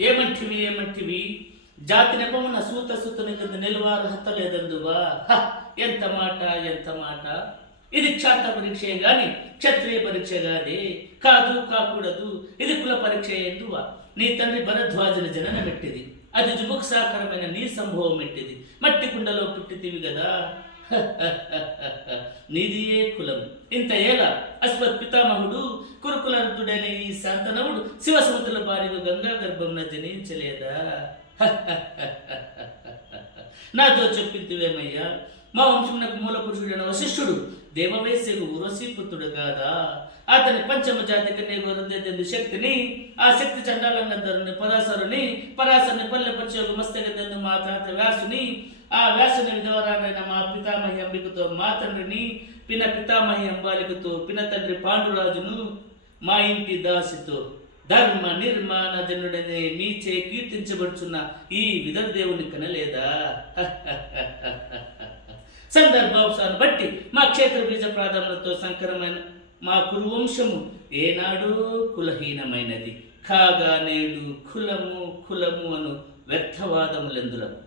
ఏమంటివి జాతి నెపమున సూత సుతుని నిలువార్హత లేదందువా. ఎంత మాట ఎంత మాట. ఇది క్షాత్ర పరీక్షే గాని క్షత్రియ పరీక్ష కాదే. కాదు కాకూడదు. ఇది కుల పరీక్ష ఎందువా. నీ తండ్రి భరద్వాజుని జనన మెట్టిది. అది జుభుక్సాకరమైన నీ సంభవం ఎట్టిది. మట్టి కుండలో పుట్టితివి కదా. నీదియే కులం. ఇంత ఏలా అశ్వత్ పితామహుడు కురుకులరుడైన ఈ శాంతనవుడు శివసముద్రుల భార్యను గంగా గర్భంన జనించలేదా. నాతో చెప్పిందివేమయ్యా. మా వంశమునకు మూల పురుషుడైన వశిష్ఠుడు దేవవేశ్యకు ఉరసి పుత్రుడు కాదా. అతని పంచమ జాతి కన్నే వరుందేందు శక్తిని, ఆ శక్తి చండాలంగధరుని పరాశరుని, పరాశరుని పల్లెపరిచే మస్తగందు మా తాత వ్యాసుని, ఆ వ్యాసుని విధవరాలైన మా పితామహి అంబికతో మా తండ్రిని, పిన పితామహి అంబాలికతో పిన తండ్రి పాండురాజును, మా ఇంటి దాసితో ధర్మ నిర్మాణ జనుడనే మీచే కీర్తించబడుచున్న ఈ విదర్దేవుని కనలేదా. సందర్భాంశాన్ని బట్టి మా క్షేత్ర బీజ ప్రాధములతో సంకరమైన మా కురువంశము ఏనాడు కులహీనమైనది కాగా నేడు కులము కులము అను వ్యర్థవాదములెందులకు